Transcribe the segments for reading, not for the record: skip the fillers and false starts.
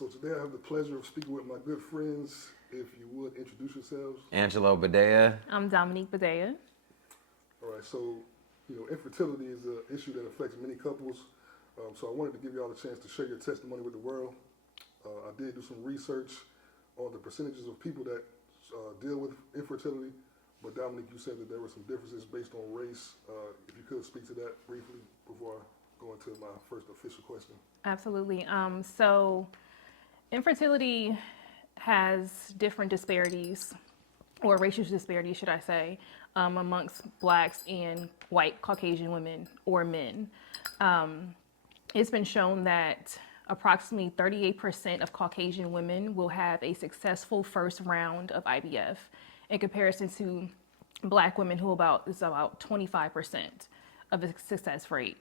So today I have the pleasure of speaking with my good friends. If you would introduce yourselves. Angelo Badea. I'm Dominique Badea. All right, so infertility is an issue that affects many couples. So I wanted to give y'all a chance to share your testimony with the world. I did do some research on the percentages of people that deal with infertility. But Dominique, you said that there were some differences based on race. If you could speak to that briefly before I go into my first official question. Absolutely. So infertility has different disparities, or racial disparities, should I say, amongst blacks and white Caucasian women or men. It's been shown that approximately 38% of Caucasian women will have a successful first round of IVF in comparison to black women who is about 25% of a success rate.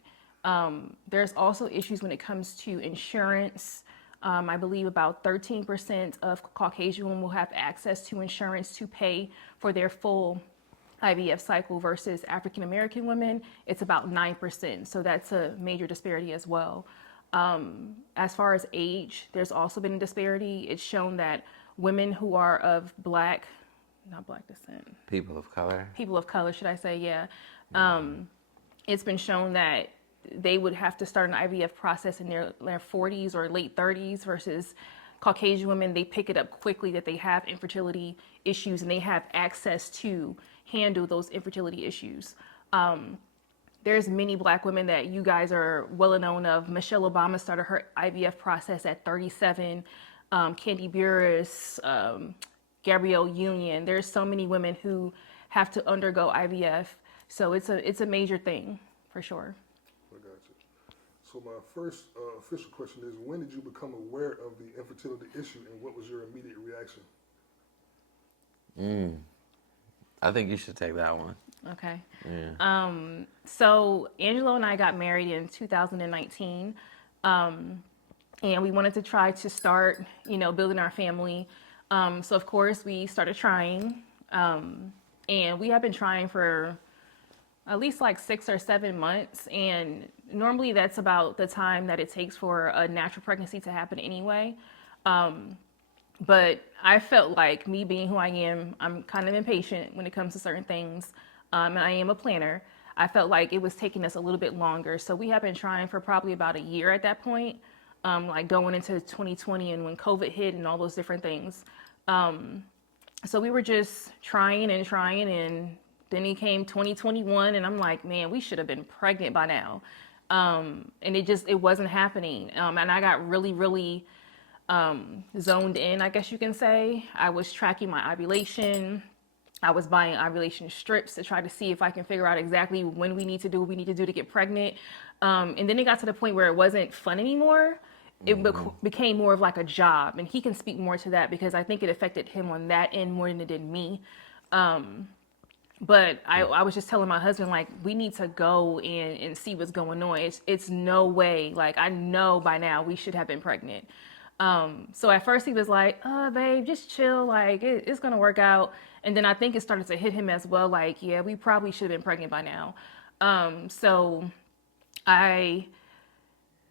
There's also issues when it comes to insurance. I believe about 13% of Caucasian women will have access to insurance to pay for their full IVF cycle versus African American women, it's about 9%. So that's a major disparity as well. As far as age, there's also been a disparity. It's shown that women who are of not black descent. People of color, should I say, yeah. It's been shown that they would have to start an IVF process in their 40s or late 30s versus Caucasian women, they pick it up quickly that they have infertility issues and they have access to handle those infertility issues. There's many black women that you guys are well known of. Michelle Obama started her IVF process at 37. Candy Burris, Gabrielle Union. There's so many women who have to undergo IVF. So it's a major thing for sure. I got you. So my first official question is, when did you become aware of the infertility issue and what was your immediate reaction? I think you should take that one. Okay. Yeah. So Angelo and I got married in 2019. And we wanted to try to start, building our family. So of course we started trying. And we have been trying for at least like 6 or 7 months. And normally that's about the time that it takes for a natural pregnancy to happen anyway. But I felt like, me being who I am, I'm kind of impatient when it comes to certain things. And I am a planner. I felt like it was taking us a little bit longer. So we have been trying for probably about a year at that point, like going into 2020 and when COVID hit and all those different things. So we were just trying, and then it came 2021 and I'm like, man, we should have been pregnant by now. And it wasn't happening. And I got really zoned in, I guess you can say. I was tracking my ovulation. I was buying ovulation strips to try to see if I can figure out exactly when we need to do what we need to do to get pregnant. And then it got to the point where it wasn't fun anymore. It became more of like a job, and he can speak more to that because I think it affected him on that end more than it did me. But I was just telling my husband, like, we need to go and see what's going on. It's no way. Like, I know by now we should have been pregnant. So at first he was like, oh, babe, just chill. Like, it's going to work out. And then I think it started to hit him as well. Like, yeah, we probably should have been pregnant by now. So I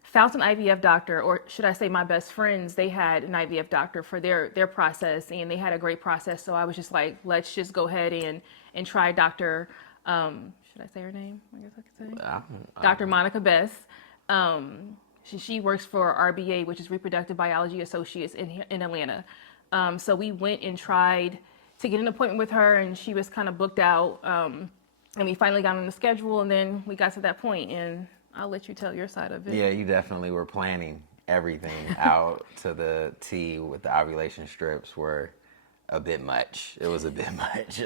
found an IVF doctor, or should I say my best friends, they had an IVF doctor for their process, and they had a great process. So I was just like, let's just go ahead and try Dr. Should I say her name? I guess I could say. Dr. Monica Bess. She works for RBA, which is Reproductive Biology Associates in Atlanta. So we went and tried to get an appointment with her, and she was kind of booked out. And we finally got on the schedule, and then we got to that point, and I'll let you tell your side of it. Yeah, you definitely were planning everything out to the T with the ovulation strips were a bit much. It was a bit much.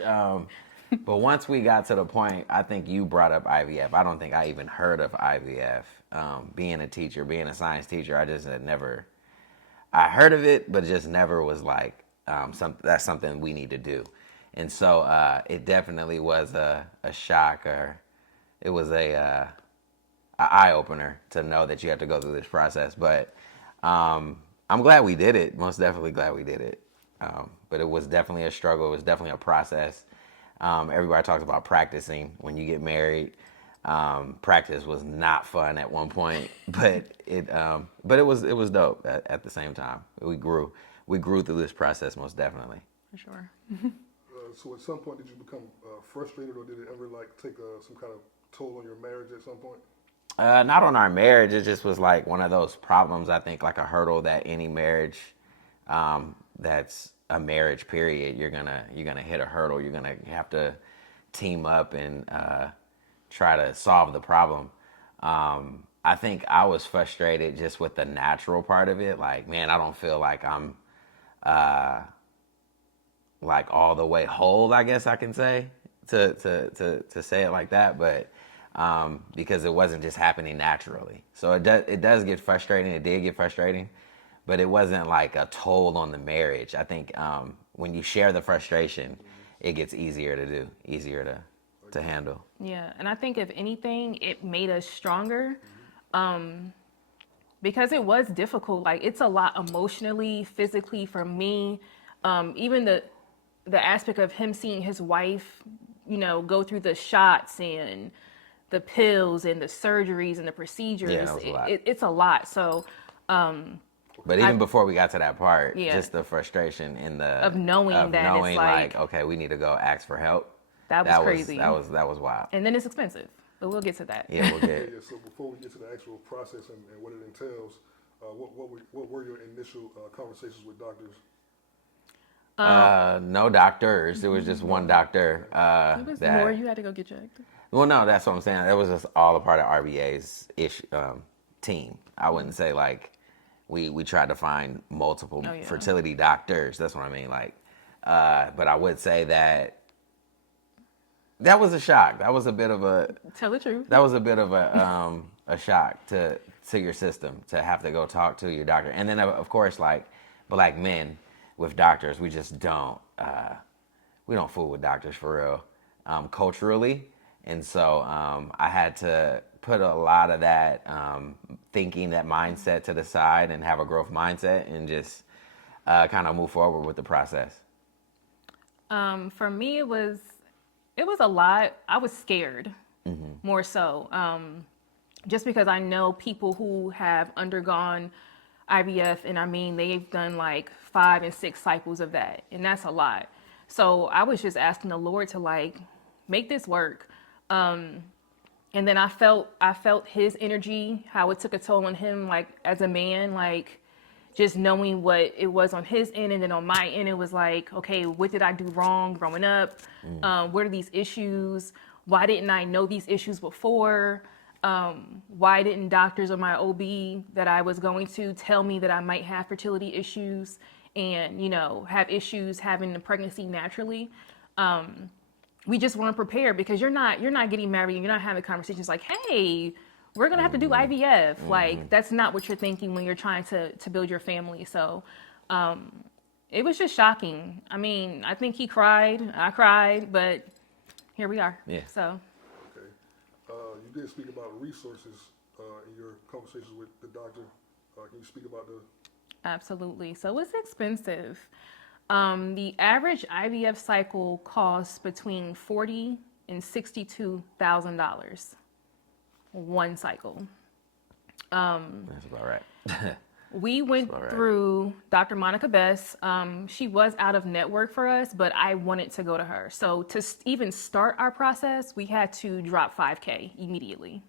But once we got to the point, I think you brought up IVF. I don't think I even heard of IVF. Being a teacher, being a science teacher, I just had never, I heard of it, but just never was like, that's something we need to do. And so it definitely was a shock, or it was a eye-opener to know that you have to go through this process. But I'm glad we did it, most definitely glad we did it. But it was definitely a struggle. It was definitely a process. Everybody talks about practicing when you get married. Practice was not fun at one point, but it was dope at the same time. We grew through this process most definitely. For sure. So at some point, did you become frustrated, or did it ever like take some kind of toll on your marriage at some point? Not on our marriage. It just was like one of those problems. I think like a hurdle that any marriage, that's a marriage period. You're gonna hit a hurdle. You're gonna have to team up and try to solve the problem. I think I was frustrated just with the natural part of it. Like, man, I don't feel like I'm like all the way whole, I guess I can say, to say it like that, but because it wasn't just happening naturally. So it does get frustrating. It did get frustrating, but it wasn't like a toll on the marriage. I think when you share the frustration, it gets easier to do, easier to handle. Yeah, and I think if anything, it made us stronger, because it was difficult. Like, it's a lot emotionally, physically for me. Even the aspect of him seeing his wife, go through the shots and the pills and the surgeries and the procedures. Yeah, that was a lot. It's a lot. So, but even before we got to that part, Yeah. just the frustration in of knowing that it's like, okay, we need to go ask for help. that was crazy. That was wild. And then it's expensive, but we'll get to that. Yeah, we'll Yeah, get. so before we get to the actual process and what it entails, what were your initial conversations with doctors? No doctors. It was just one doctor. It was that, more you had to go get checked. Well, no, that's what I'm saying. That was just all a part of RBA's team. I wouldn't say like we tried to find multiple Oh, yeah. fertility doctors. That's what I mean. Like, but I would say that was a shock. That was a bit of a Tell the truth. that was a bit of a shock to your system to have to go talk to your doctor. And then of course, like black men with doctors, we just don't we don't fool with doctors for real, culturally. And so I had to put a lot of that thinking, that mindset to the side and have a growth mindset and just kind of move forward with the process. For me, it was a lot. I was scared, more so, just because I know people who have undergone IVF, and I mean, they've done like 5 and 6 cycles of that, and that's a lot. So I was just asking the Lord to like make this work. And then I felt his energy, how it took a toll on him, like as a man, like just knowing what it was on his end, and then on my end, it was like, okay, what did I do wrong growing up? What are these issues? Why didn't I know these issues before? Why didn't doctors or my OB that I was going to tell me that I might have fertility issues and, have issues having the pregnancy naturally? We just weren't prepared, because you're not getting married and you're not having conversations like, hey, we're going to have to do IVF. Like, that's not what you're thinking when you're trying to build your family. So it was just shocking. I mean, I think he cried, I cried, but here we are. Yeah. So. Okay. You did speak about resources in your conversations with the doctor. Can you speak about the... Absolutely. So it's expensive. The average IVF cycle costs between $40,000 and $62,000. One cycle. That's about right. We went all right. through Dr. Monica Best. She was out of network for us, but I wanted to go to her. So to even start our process, we had to drop $5,000 immediately,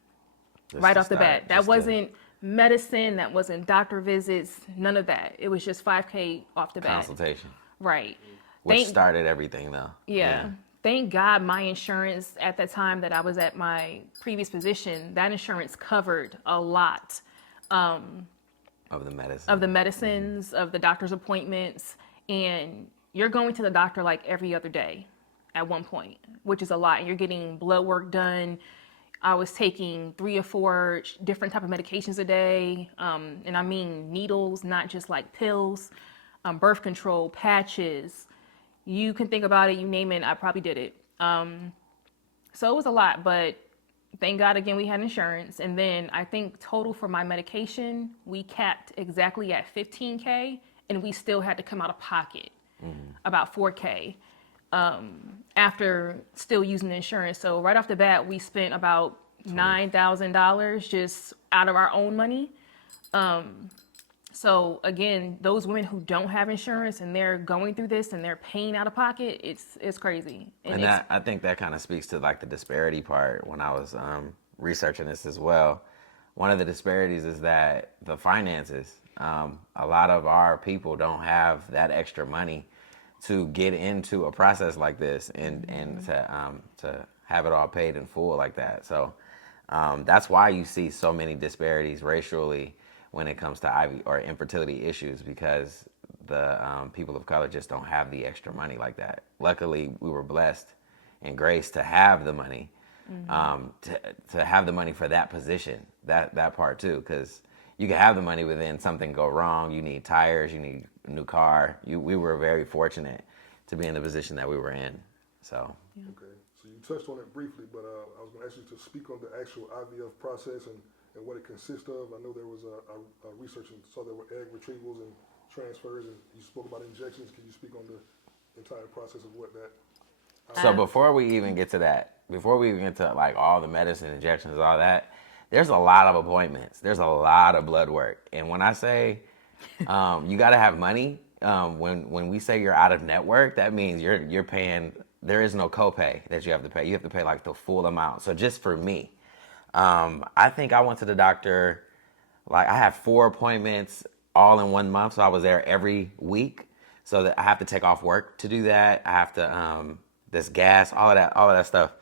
right off the bat. That wasn't medicine, that wasn't doctor visits, none of that. It was just $5,000 off the bat. Consultation. Right. Which started everything though. Yeah. Thank God my insurance at the time that I was at my previous position, that insurance covered a lot Of the medicine. of the medicines, of the doctor's appointments, and you're going to the doctor like every other day at one point, which is a lot. You're getting blood work done. I was taking 3 or 4 different type of medications a day, and I mean needles, not just like pills, birth control, patches. You can think about it, you name it, I probably did it. So it was a lot, but thank God again we had insurance. And then I think total for my medication, we capped exactly at $15,000, and we still had to come out of pocket about $4,000 after still using the insurance. So right off the bat, we spent about $9,000 just out of our own money. So again, those women who don't have insurance and they're going through this and they're paying out of pocket, it's crazy. And that, I think that kind of speaks to like the disparity part. When I was researching this as well, one of the disparities is that the finances. A lot of our people don't have that extra money to get into a process like this and to have it all paid in full like that. So that's why you see so many disparities racially when it comes to IVF or infertility issues, because the people of color just don't have the extra money like that. Luckily, we were blessed and graced to have the money, to have the money for that position, that part too, because you can have the money, but then something go wrong. You need tires, you need a new car. We were very fortunate to be in the position that we were in. So. Okay, so you touched on it briefly, but I was going to ask you to speak on the actual IVF process and what it consists of. I know there was a research and saw there were egg retrievals and transfers, and you spoke about injections. Can you speak on the entire process of what that? So before we even get to that, before we even get to like all the medicine, injections, all that, there's a lot of appointments. There's a lot of blood work. And when I say you got to have money, when we say you're out of network, that means you're paying. There is no copay that you have to pay. You have to pay like the full amount. So just for me, I think I went to the doctor, like I had 4 appointments all in 1 month. So I was there every week. So that I have to take off work to do that. I have to, this gas, all of that stuff.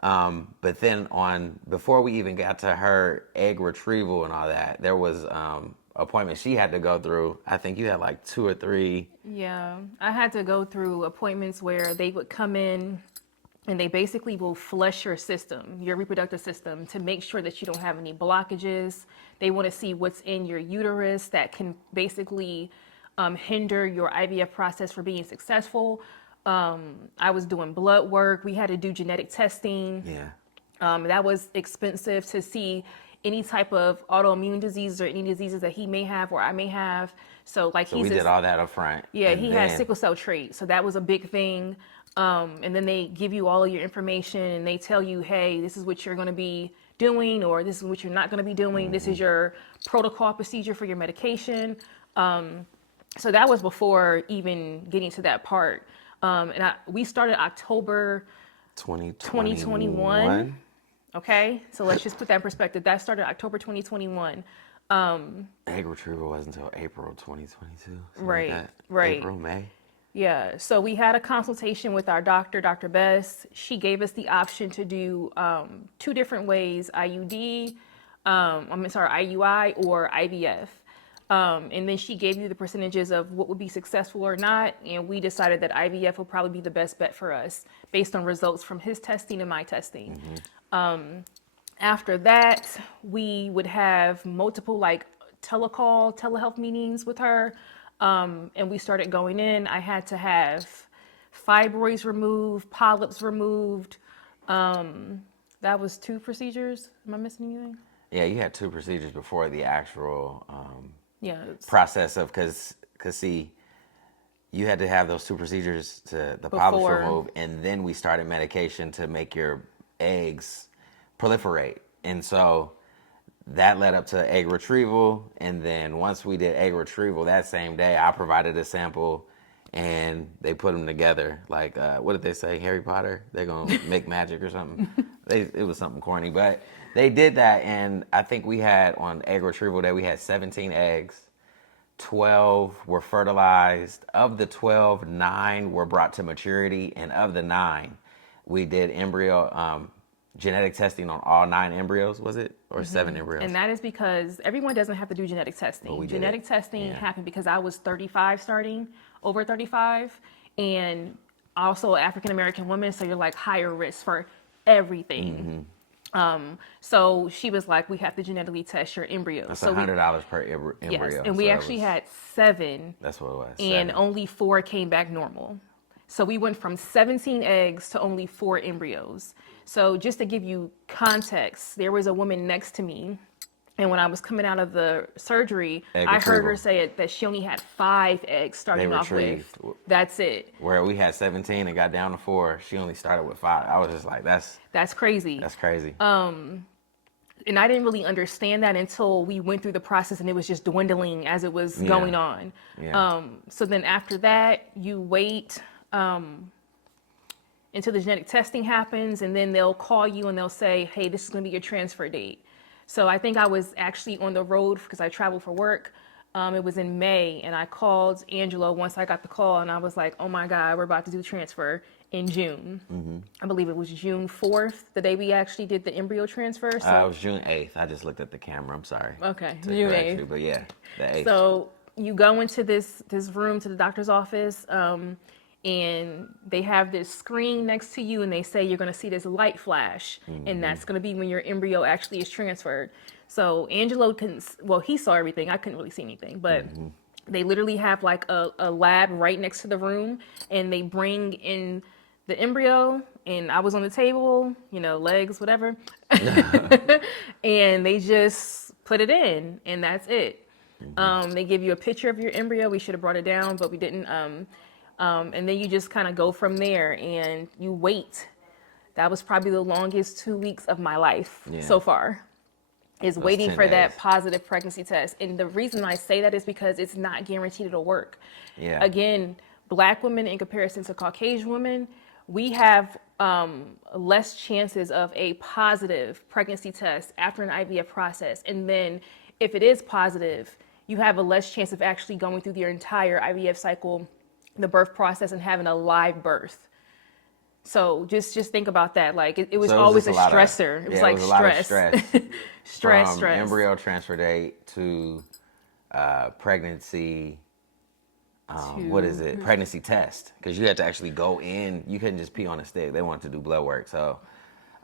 But then before we even got to her egg retrieval and all that, there was appointments she had to go through. I think you had like 2 or 3. Yeah, I had to go through appointments where they would come in and they basically will flush your system, your reproductive system, to make sure that you don't have any blockages. They want to see what's in your uterus that can basically hinder your IVF process from being successful. I was doing blood work. We had to do genetic testing. Yeah. That was expensive to see any type of autoimmune diseases or any diseases that he may have or I may have. So we did all that up front. Yeah, he had sickle cell trait. So that was a big thing. And then they give you all of your information and they tell you, hey, this is what you're going to be doing, or this is what you're not going to be doing. This is your protocol procedure for your medication. So that was before even getting to that part. We started October 2021. Okay, so let's just put that in perspective. That started October 2021. Egg retrieval wasn't until April 2022. Right, like right. April, May. Yeah, so we had a consultation with our doctor, Dr. Bess. She gave us the option to do 2 different ways, IUI or IVF. And then she gave you the percentages of what would be successful or not. And we decided that IVF would probably be the best bet for us based on results from his testing and my testing. After that, we would have multiple like telehealth meetings with her. And we started going in. I had to have fibroids removed, polyps removed. That was 2 procedures. Am I missing anything? Yeah, you had 2 procedures before the actual process of, because see, you had to have those 2 procedures to the polyps removed, and then we started medication to make your eggs proliferate. And so that led up to egg retrieval. And then once we did egg retrieval that same day, I provided a sample and they put them together. Like, what did they say? Harry Potter? They're going to make magic or something. It was something corny, but they did that. And I think we had on egg retrieval day, we had 17 eggs. 12 were fertilized. Of the 12, 9 were brought to maturity. And of the 9, we did embryo, genetic testing on all 9 embryos, was it? Or 7 embryos? And that is because everyone doesn't have to do genetic testing. Genetic testing happened because I was 35 starting, over 35, and also African-American woman, so you're like higher risk for everything. So she was like, we have to genetically test your embryos. That's so $100 per embryo. Yes, and we actually had 7. That's what it was. And 7. only 4 came back normal. So we went from 17 eggs to only 4 embryos. So just to give you context, there was a woman next to me, and when I was coming out of the surgery, I heard her say that she only had 5 eggs starting off with. That's it. Where we had 17 and got down to 4, she only started with 5. I was just like, that's crazy. That's crazy. And I didn't really understand that until we went through the process, and it was just dwindling as it was going on. Yeah. So then after that, you wait until the genetic testing happens, and then they'll call you and they'll say, hey, this is going to be your transfer date. So I think I was actually on the road because I traveled for work. It was in May, and I called Angelo once I got the call, and I was like, oh my God, we're about to do transfer in June. I believe it was June 4th, the day we actually did the embryo transfer. So It was June 8th. I just looked at the camera. I'm sorry. okay, to June correct 8th. you, but yeah, the 8th. So you go into this room to the doctor's office, and they have this screen next to you, and they say you're going to see this light flash, and that's going to be when your embryo actually is transferred. So Angelo he saw everything. I couldn't really see anything, but they literally have like a lab right next to the room, and they bring in the embryo, and I was on the table, legs, whatever, and they just put it in, and that's it. They give you a picture of your embryo. We should have brought it down, but we didn't. And then you just kind of go from there, and you wait. That was probably the longest 2 weeks of my life so far, is waiting 10 for that days. positive pregnancy test. And the reason I say that is because it's not guaranteed it'll work. Yeah. Again, Black women in comparison to Caucasian women, we have less chances of a positive pregnancy test after an IVF process. And then if it is positive, you have a less chance of actually going through your entire IVF cycle, the birth process, and having a live birth. So just think about that. Like it was So always just a lot of- stressor. It was yeah, like it was a lot of stress. stress. From stress. embryo transfer date to pregnancy. What is it? Pregnancy test. Because you had to actually go in. You couldn't just pee on a stick. They wanted to do blood work. So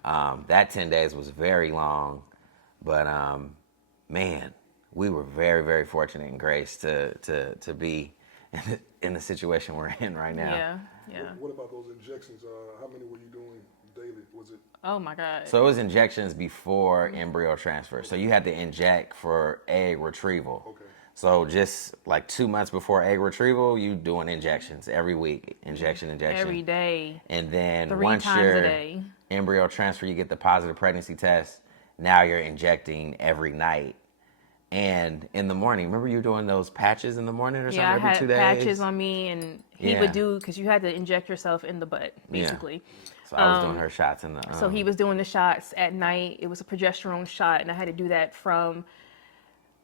that 10 days was very long. But man, we were very, very fortunate and graced to be in the situation we're in right now. Yeah. What about those injections? How many were you doing daily? Was it? Oh my God. So it was injections before embryo transfer. So you had to inject for egg retrieval. Okay. So just like 2 months before egg retrieval, you doing injections every week, injection. Every day. And then 3 once times a your day. embryo transfer, you get the positive pregnancy test. Now you're injecting every night. And in the morning, remember you were doing those patches in the morning or something Yeah, I every had 2 days? patches on me, and he Yeah. would do, because you had to inject yourself in the butt, basically. So I was doing her shots in the. So he was doing the shots at night. It was a progesterone shot, and I had to do that from,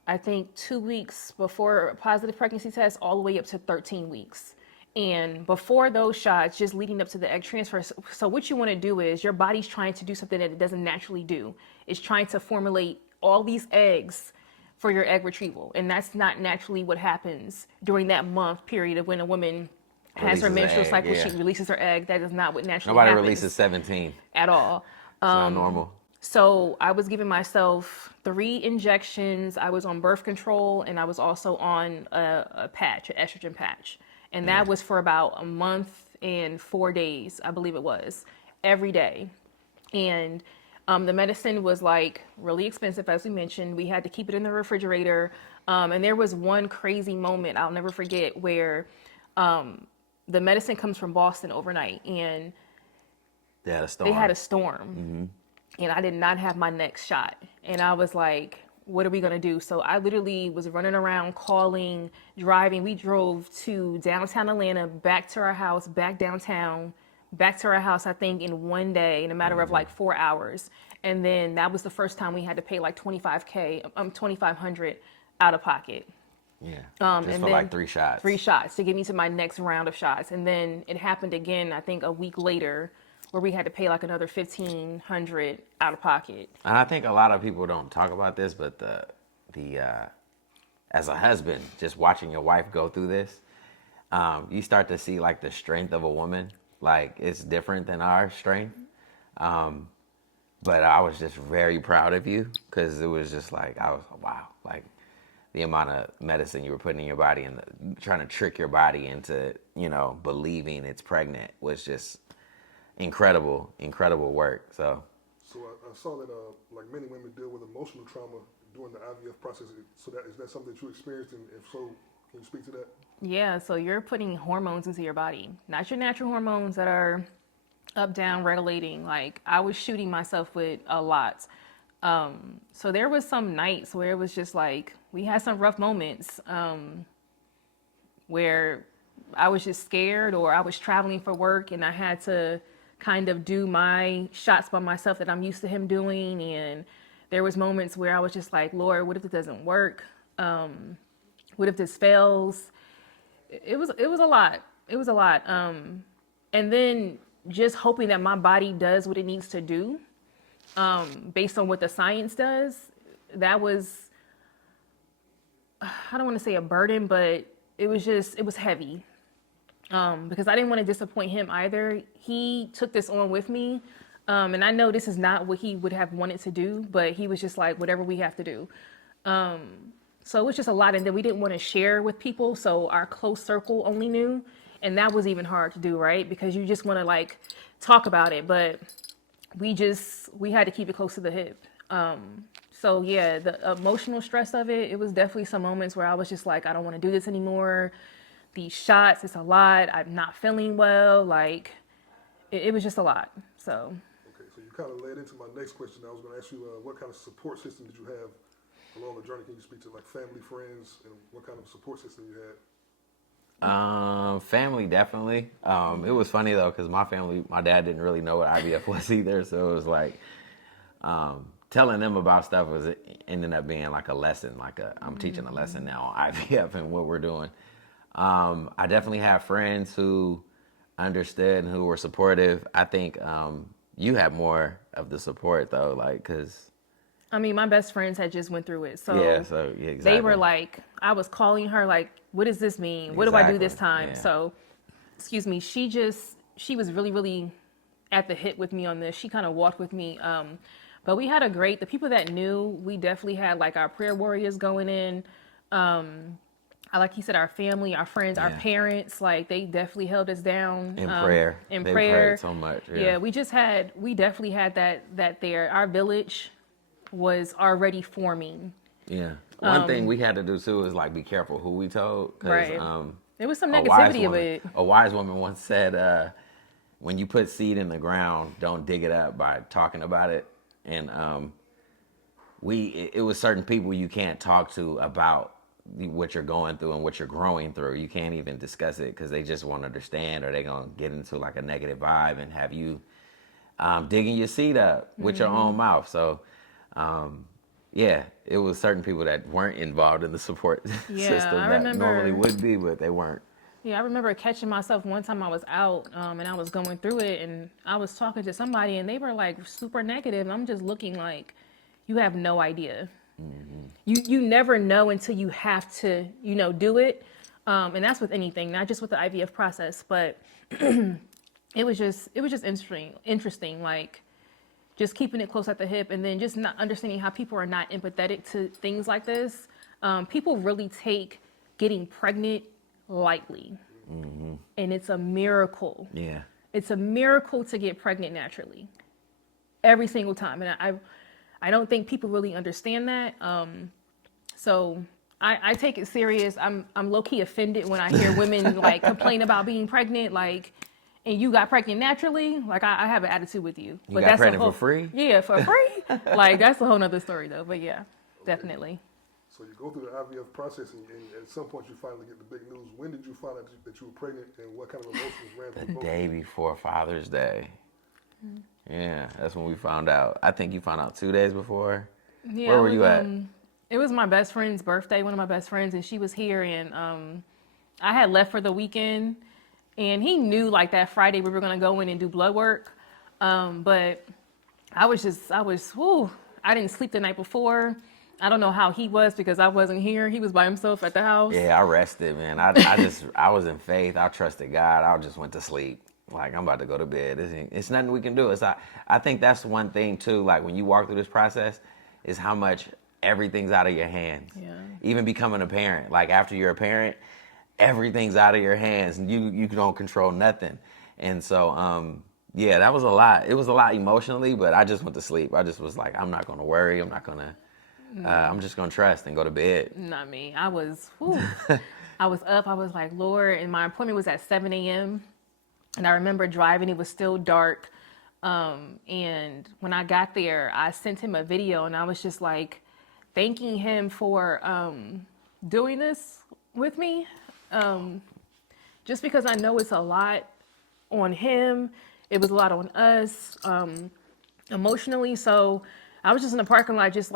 I think, 2 weeks before a positive pregnancy test all the way up to 13 weeks. And before those shots, just leading up to the egg transfer. So what you want to do is your body's trying to do something that it doesn't naturally do. It's trying to formulate all these eggs for your egg retrieval. And that's not naturally what happens during that month period of when a woman has her Releases menstrual the egg, cycle. yeah. She releases her egg. That is not what naturally Nobody happens releases 17. It's at all. not normal. So I was giving myself 3 injections. I was on birth control, and I was also on a patch, an estrogen patch. And that was for about a month and 4 days, I believe it was, every day. And the medicine was like really expensive, as we mentioned. We had to keep it in the refrigerator. And there was one crazy moment I'll never forget where the medicine comes from Boston overnight, and They had a storm. they had a storm. And I did not have my next shot. And I was like, what are we going to do? So I literally was running around, calling, driving. We drove to downtown Atlanta, back to our house, back downtown, back to our house, I think, in one day, in a matter of like 4 hours. And then that was the first time we had to pay like $2,500 out of pocket. Yeah. And Just for then like 3 shots. 3 shots to get me to my next round of shots. And then it happened again, I think a week later, where we had to pay like another $1,500 out of pocket. And I think a lot of people don't talk about this, but the as a husband, just watching your wife go through this, you start to see like the strength of a woman. Like it's different than our strength. But I was just very proud of you because it was just like, I was, wow, like the amount of medicine you were putting in your body and trying to trick your body into, believing it's pregnant was just incredible work. So I saw that like many women deal with emotional trauma during the IVF process. So is that something that you experienced? And if so, can you speak to that? Yeah, so you're putting hormones into your body, not your natural hormones that are up, down, regulating. Like I was shooting myself with a lot. So there was some nights where it was just like, we had some rough moments, where I was just scared, or I was traveling for work and I had to kind of do my shots by myself that I'm used to him doing. And there was moments where I was just like, Lord, what if it doesn't work? What if this fails? It was a lot. It was a lot. And then just hoping that my body does what it needs to do, based on what the science does. That was, I don't want to say a burden, but it was heavy. Because I didn't want to disappoint him either. He took this on with me. And I know this is not what he would have wanted to do, but he was just like, whatever we have to do. So it was just a lot. And then we didn't want to share with people. So our close circle only knew. And that was even hard to do, right? Because you just want to like talk about it. But we had to keep it close to the hip. So yeah, the emotional stress of it, it was definitely some moments where I was just like, I don't want to do this anymore. These shots, it's a lot. I'm not feeling well. Like, it was just a lot. So. Okay, so you kind of led into my next question. I was going to ask you, what kind of support system did you have along the journey? Can you speak to like family, friends, and what kind of support system you had? Family, definitely. It was funny though, because my dad didn't really know what IVF was either. So it was like, telling them about stuff was ended up being like a lesson. I'm teaching a lesson now on IVF and what we're doing. I definitely have friends who understood and who were supportive. I think you had more of the support though, like, cause. I mean, my best friends had just went through it, so yeah, exactly. They were like, I was calling her like, what does this mean? What do I do this time? Yeah. So, excuse me, she was really, really at the hip with me on this. She kind of walked with me. But we had the people that knew, we definitely had like our prayer warriors going in. Like he said, our family, our friends, our parents, like they definitely held us down. In prayer. In they prayer. Prayed so much. Yeah, we definitely had that there. Our village was already forming. Yeah. One thing we had to do too is like be careful who we told. 'Cause, right. There was some negativity of it. A wise woman once said, when you put seed in the ground, don't dig it up by talking about it. And it was certain people you can't talk to about what you're going through and what you're growing through. You can't even discuss it because they just won't understand, or they're going to get into like a negative vibe and have you digging your seed up with your own mouth. So, yeah, it was certain people that weren't involved in the support system that normally would be, but they weren't. Yeah, I remember catching myself one time I was out and I was going through it and I was talking to somebody and they were like super negative. And I'm just looking like, you have no idea. Mm-hmm. You never know until you have to, do it. And that's with anything, not just with the IVF process, but it was just interesting, like just keeping it close at the hip and then just not understanding how people are not empathetic to things like this. People really take getting pregnant lightly. Mm-hmm. And it's a miracle. Yeah. It's a miracle to get pregnant naturally. Every single time. And I don't think people really understand that. So I take it serious. I'm low-key offended when I hear women like complain about being pregnant, like, and you got pregnant naturally. Like I have an attitude with you. You got pregnant for free? Yeah, for free. Like that's a whole nother story though. But yeah, definitely. So you go through the IVF process, and at some point you finally get the big news. When did you find out that you were pregnant, and what kind of emotions ran through both? The day before Father's Day. Mm. Yeah, that's when we found out. I think you found out 2 days before. Yeah, where were you at? It was my best friend's birthday, one of my best friends, and she was here, and I had left for the weekend, and he knew like that Friday we were gonna go in and do blood work, but I didn't sleep the night before. I don't know how he was because I wasn't here. He was by himself at the house. Yeah, I rested, man. I was in faith. I trusted God. I just went to sleep. Like, I'm about to go to bed. It's nothing we can do. I think that's one thing, too. Like, when you walk through this process, is how much everything's out of your hands. Yeah. Even becoming a parent. Like, after you're a parent, everything's out of your hands. And you don't control nothing. And so, yeah, that was a lot. It was a lot emotionally, but I just went to sleep. I just was like, I'm not going to worry. I'm not going to... I'm just going to trust and go to bed. Not me. I was up. I was like, Lord, and my appointment was at 7 a.m. And I remember driving. It was still dark. And when I got there, I sent him a video, and I was just like thanking him for doing this with me. Just because I know it's a lot on him, it was a lot on us emotionally. So I was just in the parking lot, just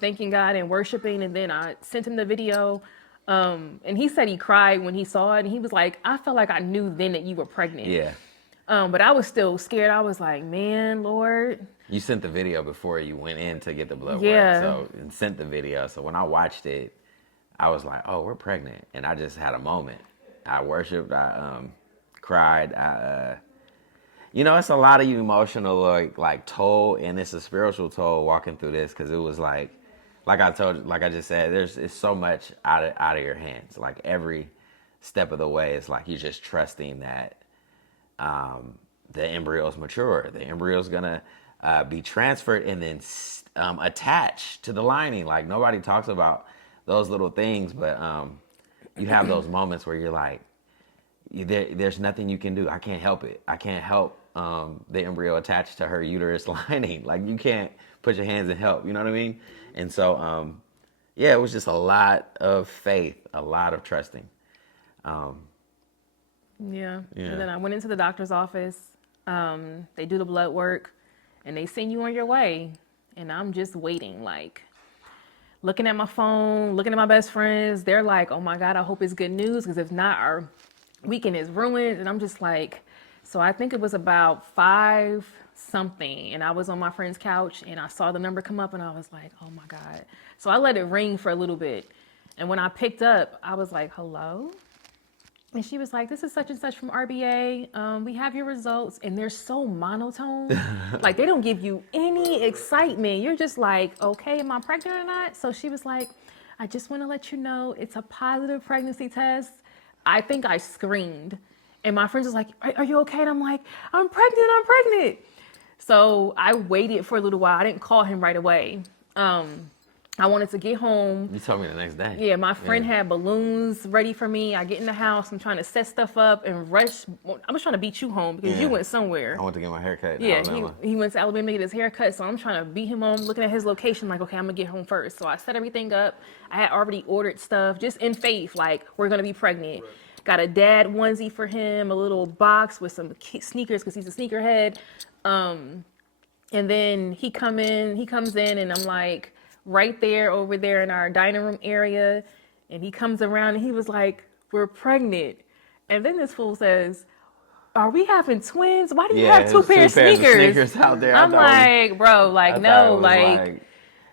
thanking God and worshiping. And then I sent him the video. And he said he cried when he saw it. And he was like, I felt like I knew then that you were pregnant. Yeah. But I was still scared. I was like, man, Lord. You sent the video before you went in to get the blood Yeah. work. And sent the video. So when I watched it, I was like, oh, we're pregnant. And I just had a moment. I worshiped. I cried. It's a lot of emotional like toll, and it's a spiritual toll walking through this, because it was like I just said, it's so much out of your hands. Like every step of the way, it's like you're just trusting that the embryo's mature. The embryo's gonna be transferred and then attached to the lining. Like nobody talks about those little things, but you have those moments where you're like, there's nothing you can do. I can't help it. I can't help the embryo attached to her uterus lining. Like you can't put your hands and help. You know what I mean? And so, it was just a lot of faith, a lot of trusting. Yeah. And then I went into the doctor's office. They do the blood work, and they send you on your way. And I'm just waiting, like looking at my phone, looking at my best friends. They're like, oh my God, I hope it's good news, because if not, our weekend is ruined. And I'm just like, so I think it was about 5 something, and I was on my friend's couch, and I saw the number come up, and I was like, oh my God. So I let it ring for a little bit. And when I picked up, I was like, hello? And she was like, this is such and such from RBA. We have your results. And they're so monotone. Like, they don't give you any excitement. You're just like, okay, am I pregnant or not? So she was like, I just want to let you know it's a positive pregnancy test. I think I screamed. And my friends was like, are you okay? And I'm like, I'm pregnant. So I waited for a little while. I didn't call him right away. I wanted to get home. You told me the next day. Yeah, my friend had balloons ready for me. I get in the house. I'm trying to set stuff up and rush. I was trying to beat you home because you went somewhere. I went to get my hair cut. Yeah, he went to Alabama to get his hair cut. So I'm trying to beat him home, looking at his location, like, okay, I'm going to get home first. So I set everything up. I had already ordered stuff just in faith, like, we're going to be pregnant. Right. Got a dad onesie for him, a little box with some sneakers because he's a sneakerhead. And then he comes in, and I'm like, right there, over there in our dining room area. And he comes around, and he was like, we're pregnant. And then this fool says, are we having twins? Why do you have two pairs of sneakers out there? I'm like, bro, like, no, like.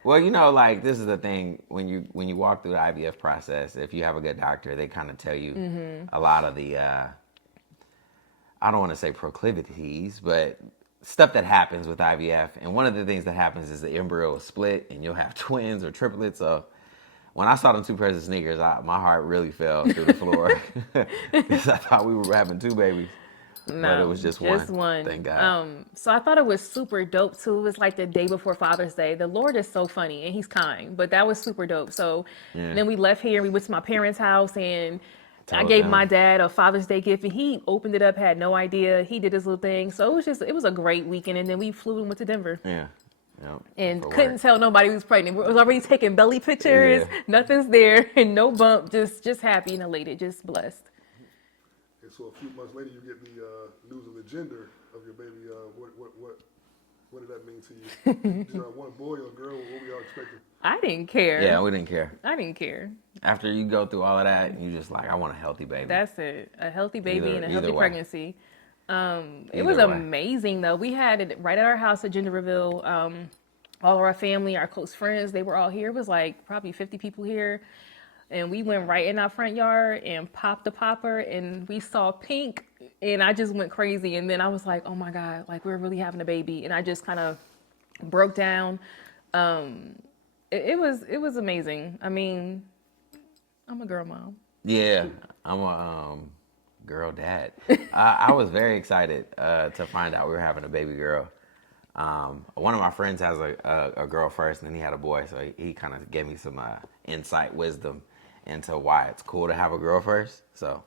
Well, like, this is the thing, when you walk through the IVF process, if you have a good doctor, they kind of tell you a lot of the, I don't want to say proclivities, but stuff that happens with IVF. And one of the things that happens is the embryo will split, and you'll have twins or triplets. So when I saw them 2 pairs of sneakers, my heart really fell through the floor, because I thought we were having 2 babies. No, but it was just one. Thank God. So I thought it was super dope too. It was like the day before Father's Day. The Lord is so funny, and he's kind, but that was super dope. So then we left here, we went to my parents' house, and I gave my dad a Father's Day gift, and he opened it up, had no idea. He did his little thing. So it was a great weekend. And then we flew and went to Denver. Yeah. Yep, and couldn't tell nobody who was pregnant. We was already taking belly pictures. Yeah. Nothing's there, and no bump. Just happy and elated, just blessed. And so a few months later, you get the news of the gender of your baby. What did that mean to you? Did you have one boy or a girl? What were y'all expecting? I didn't care. Yeah, we didn't care. I didn't care. After you go through all of that, you just like, I want a healthy baby. That's it. A healthy baby and a healthy pregnancy. It was amazing, though. We had it right at our house at Gender Reveal. All of our family, our close friends, they were all here. It was like probably 50 people here. And we went right in our front yard and popped the popper, and we saw pink, and I just went crazy. And then I was like, oh my God, like, we're really having a baby. And I just kind of broke down. It was amazing. I mean, I'm a girl mom. Yeah, I'm a girl dad. I was very excited to find out we were having a baby girl. One of my friends has a girl first, and then he had a boy, so he kind of gave me some insight, wisdom into why it's cool to have a girl first. So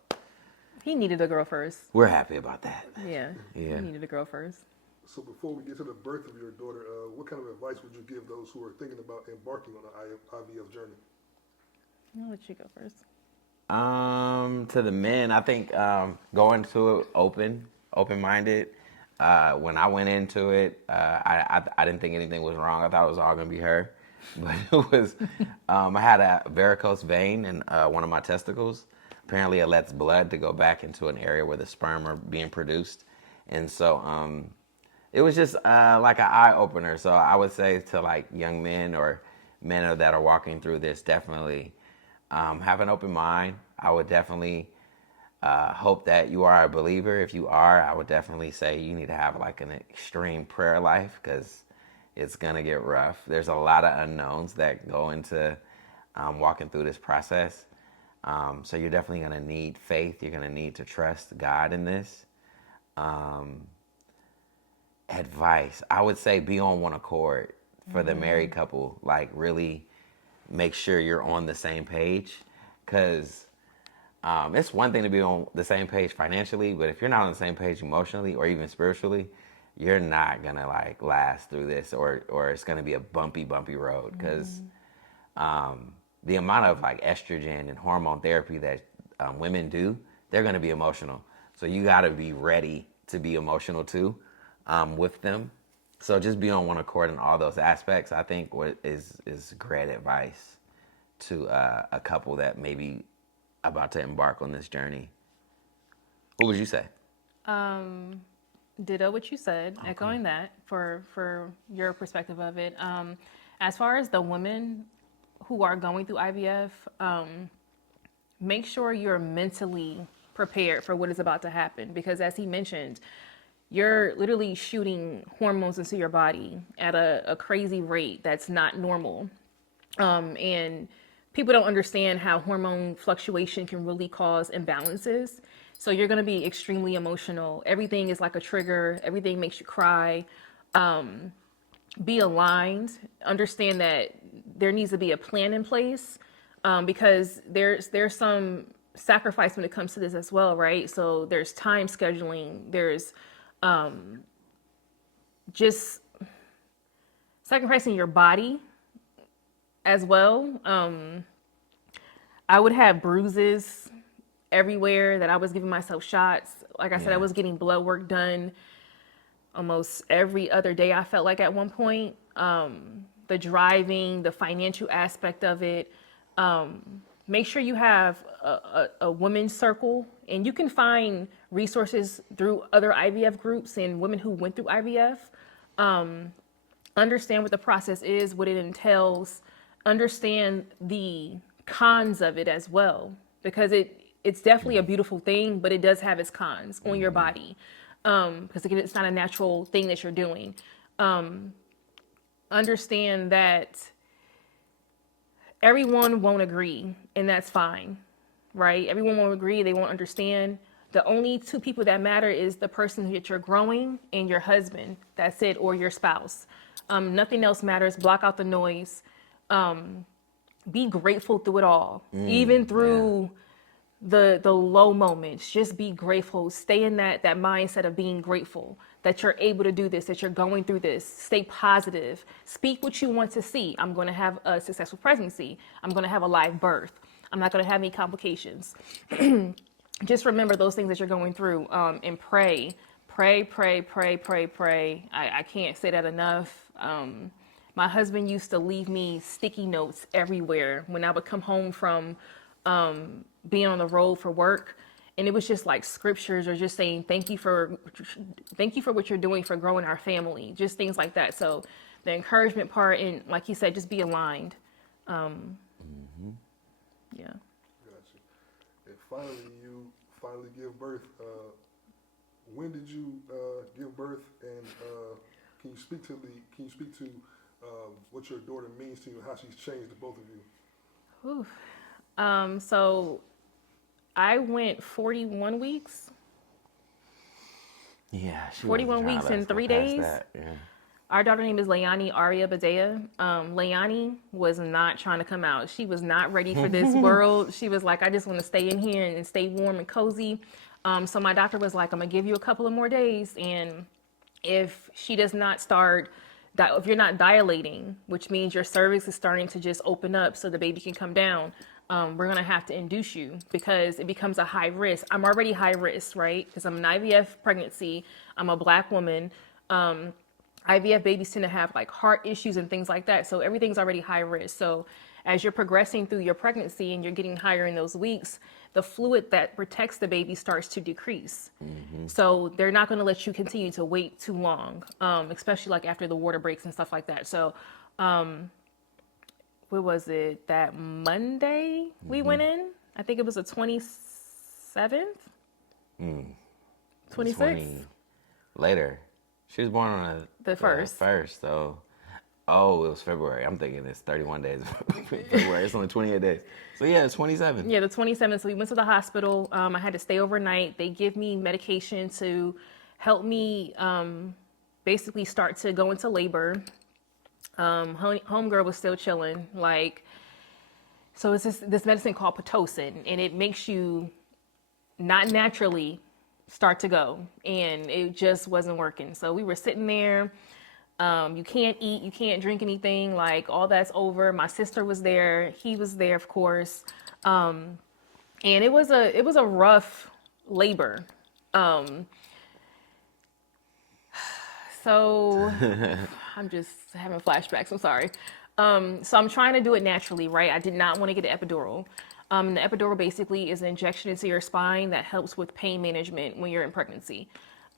he needed a girl first. We're happy about that. Yeah. He needed a girl first. So before we get to the birth of your daughter, what kind of advice would you give those who are thinking about embarking on an IVF journey? I'll let you go first. To the men, I think going to it open-minded. When I went into it, I didn't think anything was wrong. I thought it was all gonna be her, but it was. I had a varicose vein in one of my testicles. Apparently, it lets blood to go back into an area where the sperm are being produced, and so it was just like an eye opener. So I would say to like young men or men that are walking through this, definitely have an open mind. I would definitely hope that you are a believer. If you are, I would definitely say you need to have like an extreme prayer life because it's gonna get rough. There's a lot of unknowns that go into walking through this process. So you're definitely gonna need faith. You're gonna need to trust God in this. Advice, I would say be on one accord for the married couple. Like really make sure you're on the same page because it's one thing to be on the same page financially, but if you're not on the same page emotionally or even spiritually, you're not gonna like last through this, or it's gonna be a bumpy road because the amount of like estrogen and hormone therapy that women do, they're gonna be emotional. So you gotta be ready to be emotional too with them. So just be on one accord in all those aspects. I think what is great advice to a couple that maybe about to embark on this journey. What would you say? Ditto what you said, Okay. echoing that for your perspective of it. As far as the women who are going through IVF, make sure you're mentally prepared for what is about to happen because as he mentioned, you're literally shooting hormones into your body at a crazy rate that's not normal. And people don't understand how hormone fluctuation can really cause imbalances. So you're going to be extremely emotional. Everything is like a trigger. Everything makes you cry. Be aligned. Understand that there needs to be a plan in place because there's some sacrifice when it comes to this as well, right? So there's time scheduling. There's just sacrificing your body as well. I would have bruises everywhere that I was giving myself shots. Like I said, I was getting blood work done almost every other day. I felt like at one point, the driving, the financial aspect of it. Make sure you have a women's circle, and you can find resources through other IVF groups and women who went through IVF. Understand what the process is, what it entails. Understand the cons of it as well, because it's definitely a beautiful thing, but it does have its cons on your body. Because again, it's not a natural thing that you're doing. Understand that everyone won't agree, and that's fine, right? Everyone won't agree, they won't understand. The only two people that matter is the person that you're growing and your husband. That's it, or your spouse. Nothing else matters. Block out the noise. Be grateful through it all, even through the low moments. Just be grateful. Stay in that mindset of being grateful that you're able to do this, that you're going through this. Stay positive. Speak what you want to see. I'm going to have a successful pregnancy. I'm going to have a live birth. I'm not going to have any complications. Just remember those things that you're going through, and pray. I can't say that enough. My husband used to leave me sticky notes everywhere when I would come home from being on the road for work. And it was just like scriptures or just saying, thank you for what you're doing for growing our family, just things like that. So the encouragement part, and like he said, just be aligned. Yeah. Gotcha. And finally, you finally give birth. When did you give birth? And can you speak to what your daughter means to you and how she's changed to both of you? So I went 41 weeks. Yeah, 41 weeks and 3 days. Yeah. Our daughter's name is Leilani Aria Badea. Leilani was not trying to come out. She was not ready for this world. She was like, I just want to stay in here and stay warm and cozy. So my doctor was like, I'm going to give you a couple of more days. And if she does not start, if you're not dilating, which means your cervix is starting to just open up so the baby can come down, we're going to have to induce you because it becomes a high risk. I'm already high risk, right? Because I'm an IVF pregnancy. I'm a Black woman. IVF babies tend to have like heart issues and things like that. So everything's already high risk. So as you're progressing through your pregnancy and you're getting higher in those weeks, the fluid that protects the baby starts to decrease. So they're not going to let you continue to wait too long, especially like after the water breaks and stuff like that. So what was it, that Monday we went in? I think it was the 27th? 26th? Later. She was born on The first. First, so it was February. I'm thinking it's 31 days. February. It's only 28 days. So yeah, it's 27. Yeah, the 27th. So we went to the hospital. I had to stay overnight. They give me medication to help me basically start to go into labor. Homegirl was still chilling. So it's this medicine called Pitocin, and it makes you not naturally start to go, and it just wasn't working. So we were sitting there. You can't eat, you can't drink anything, like all that's over. My sister was there, he was there, of course. And it was a rough labor. So I'm just having flashbacks, I'm sorry. So I'm trying to do it naturally, right? I did not want to get an epidural. The epidural basically is an injection into your spine that helps with pain management when you're in pregnancy.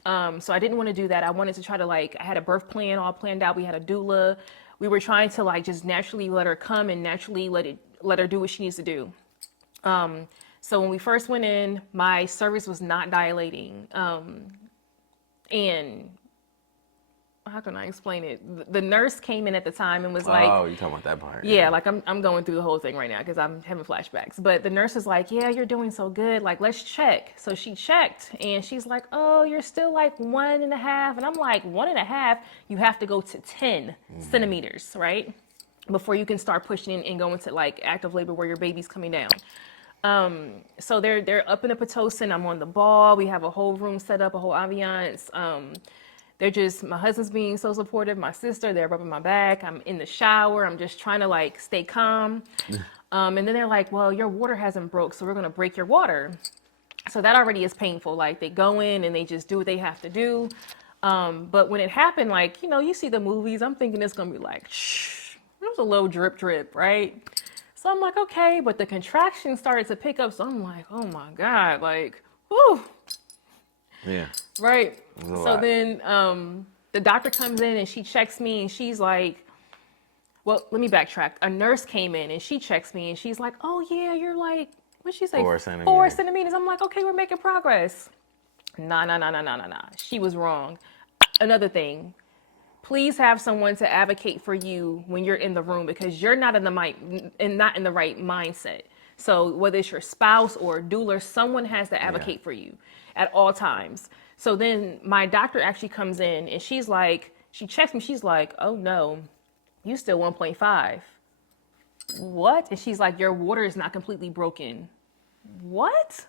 So I didn't want to do that. I wanted to try to I had a birth plan all planned out. We had a doula. We were trying to just naturally let her come and naturally let her do what she needs to do. So when we first went in, my cervix was not dilating. And how can I explain it? The nurse came in at the time and was like, "Oh, you talking about that part?" Yeah, I'm going through the whole thing right now because I'm having flashbacks. But the nurse is like, "Yeah, you're doing so good. Let's check." So she checked, and she's like, "Oh, you're still 1.5," and I'm like, 1.5? You have to go to 10 centimeters, right, before you can start pushing and go into active labor where your baby's coming down. So they're up in the Pitocin. I'm on the ball. We have a whole room set up, a whole ambiance. My husband's being so supportive. My sister, they're rubbing my back. I'm in the shower. I'm just trying to stay calm. And then they're like, "Well, your water hasn't broke, so we're going to break your water." So that already is painful. They go in and they just do what they have to do. But when it happened, you see the movies, I'm thinking it's going to be shh. It was a little drip, drip, right? So I'm like, okay, but the contractions started to pick up. So I'm like, oh my God, whew. Yeah. Right. So then the doctor comes in and she checks me and she's like, well, let me backtrack. A nurse came in and she checks me and she's like, "Oh yeah, you're what'd she say? 4 centimeters. 4 centimeters. I'm like, okay, we're making progress. Nah. She was wrong. Another thing, please have someone to advocate for you when you're in the room because you're not in the not in the right mindset. So whether it's your spouse or a doula, someone has to advocate for you at all times. So then my doctor actually comes in and she checks me. She's like, "Oh no, you still 1.5. What?" And she's like, "Your water is not completely broken." What?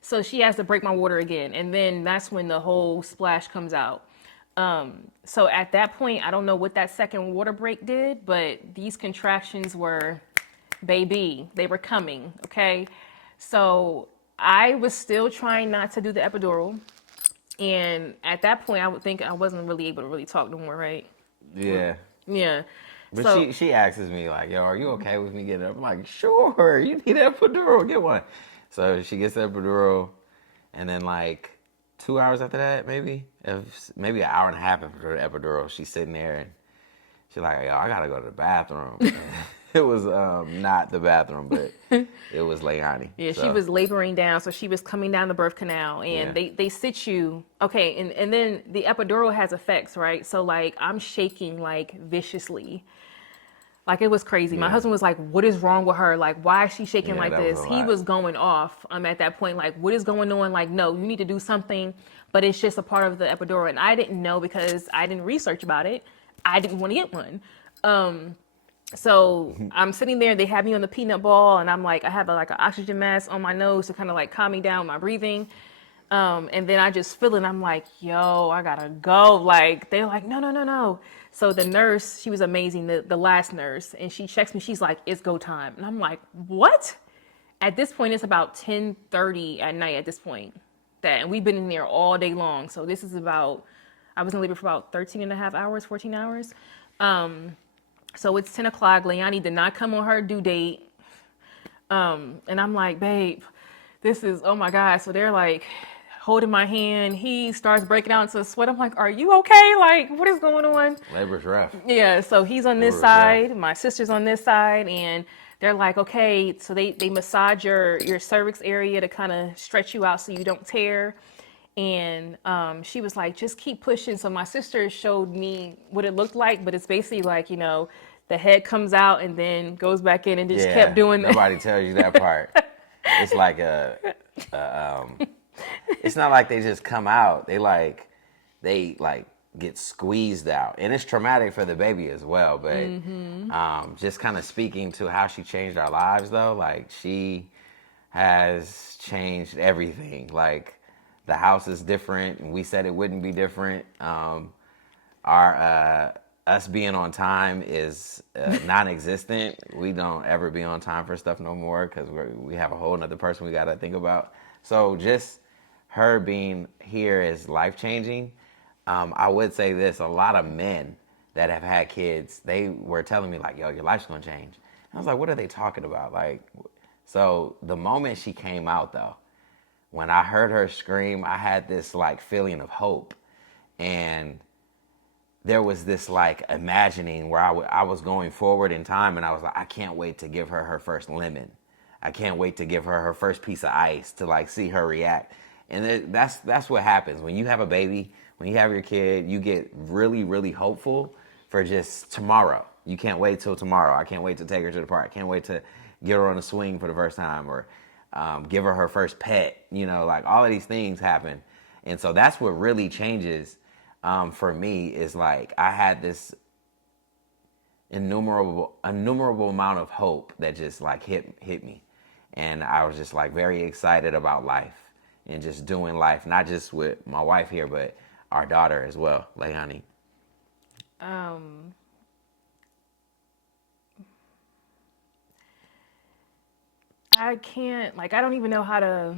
So she has to break my water again. And then that's when the whole splash comes out. So at that point, I don't know what that second water break did, but these contractions were, baby, they were coming. Okay. So I was still trying not to do the epidural. And at that point, I would think I wasn't really able to really talk no more, right? Yeah. Yeah. But So she asks me "Yo, are you okay with me getting up?" I'm like, "Sure, you need an epidural, get one." So she gets the epidural, and then 2 hours after that, maybe an hour and a half after the epidural, she's sitting there and she's like, "Yo, I gotta go to the bathroom." It was not the bathroom, but it was Leilani. yeah, she was laboring down, so she was coming down the birth canal, and they sit you. Okay, and then the epidural has effects, right? So I'm shaking viciously. It was crazy. My husband was like, "What is wrong with her? Why is she shaking like this?" He was going off at that point. What is going on? No, you need to do something. But it's just a part of the epidural. And I didn't know because I didn't research about it. I didn't want to get one. So I'm sitting there. They have me on the peanut ball. And I'm I have an oxygen mask on my nose to kind of calm me down, my breathing. And then I just feel it. I'm like, yo, I gotta go. Like, they're like, no, no, no, no. So the nurse, she was amazing, the last nurse, and she checks me. She's like, it's go time. And I'm like, what? At this point, it's about 10:30 at night at this point. And we've been in there all day long. So this is about, I was in labor for about 13 and a half hours, 14 hours. So it's 10 o'clock. Leonie did not come on her due date. And I'm like, babe, this is, oh my God. So they're like holding my hand. He starts breaking out into a sweat. I'm like, are you okay? Like, what is going on? Labor's rough. Yeah. So he's on this side. My sister's on this side. And they're like, okay. So they massage your cervix area to kind of stretch you out so you don't tear. And she was like, just keep pushing. So my sister showed me what it looked like, but it's basically like, you know, the head comes out and then goes back in and just kept doing that. Nobody tells you that part. It's like it's not like they just come out. They get squeezed out. And it's traumatic for the baby as well. But just kind of speaking to how she changed our lives though, like she has changed everything. Like the house is different and we said it wouldn't be different. Us being on time is non-existent. We don't ever be on time for stuff no more because we have a whole nother person we got to think about. So just her being here is life-changing. I would say this, a lot of men that have had kids, they were telling me like, yo, your life's going to change. And I was like, what are they talking about? Like, so the moment she came out though, when I heard her scream, I had this like feeling of hope. And there was this like imagining where I was going forward in time and I was like, I can't wait to give her first lemon. I can't wait to give her first piece of ice to like see her react. And that's what happens when you have a baby, when you have your kid, you get really, really hopeful for just tomorrow. You can't wait till tomorrow. I can't wait to take her to the park. I can't wait to get her on a swing for the first time or give her first pet. You know, like all of these things happen. And so that's what really changes for me is like I had this innumerable amount of hope that just like hit me. And I was just like very excited about life and just doing life, not just with my wife here, but our daughter as well, Leonie. I can't, like, I don't even know how to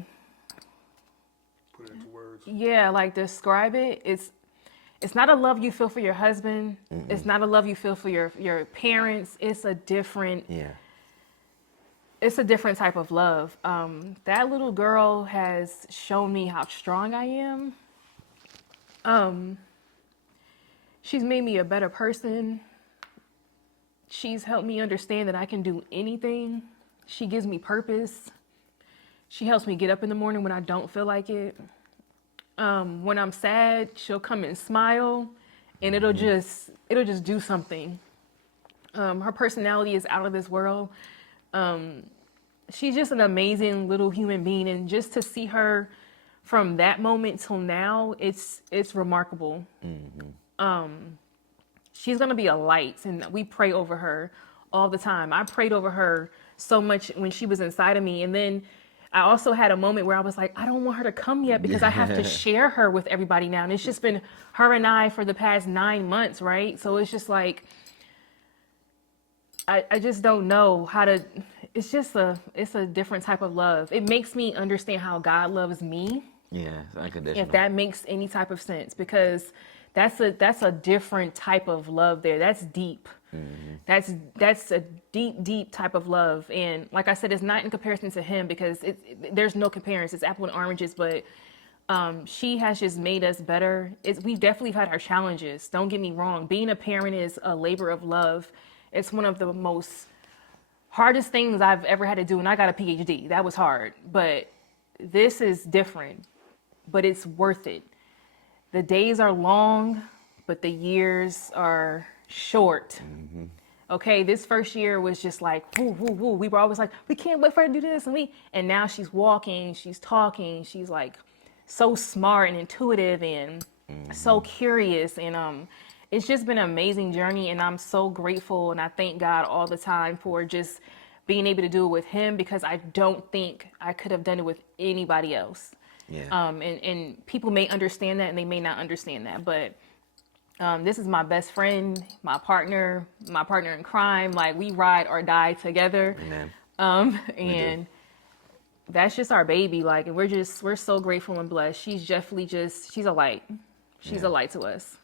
Put it into words. yeah, like describe it. It's not a love you feel for your husband. It's not a love you feel for your parents. It's a different type of love. That little girl has shown me how strong I am. She's made me a better person. She's helped me understand that I can do anything. She gives me purpose. She helps me get up in the morning when I don't feel like it. When I'm sad, she'll come and smile, and it'll just do something. Her personality is out of this world. She's just an amazing little human being, and just to see her from that moment till now, it's remarkable. She's gonna be a light, and we pray over her all the time. I prayed over her so much when she was inside of me, and then I also had a moment where I was like, I don't want her to come yet because I have to share her with everybody now. And it's just been her and I for the past 9 months, right? So it's just like, I just don't know how to, it's a different type of love. It makes me understand how God loves me. Yeah, it's unconditional. If that makes any type of sense, because that's a different type of love there. That's deep. That's a deep type of love. And like I said, it's not in comparison to him because there's no comparison. It's apple and oranges, but she has just made us better. We've definitely had our challenges. Don't get me wrong. Being a parent is a labor of love. It's one of the most hardest things I've ever had to do. And I got a PhD. That was hard. But this is different. But it's worth it. The days are long, but the years are short. Okay, this first year was just like, woo, woo, woo. We were always like, we can't wait for her to do this. And now she's walking, she's talking, she's like so smart and intuitive and so curious. And it's just been an amazing journey. And I'm so grateful. And I thank God all the time for just being able to do it with him, because I don't think I could have done it with anybody else. Yeah. And people may understand that and they may not understand that, but this is my best friend, my partner in crime. Like, we ride or die together. Yeah. And that's just our baby. Like, and we're so grateful and blessed. She's definitely she's a light. She's a light to us.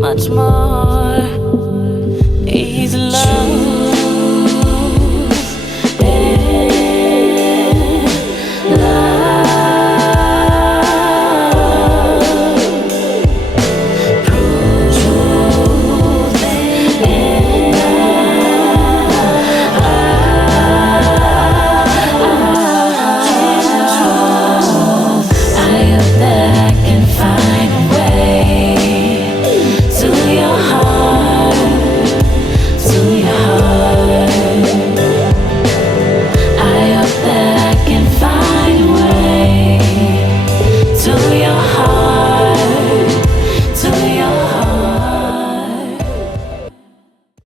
Much more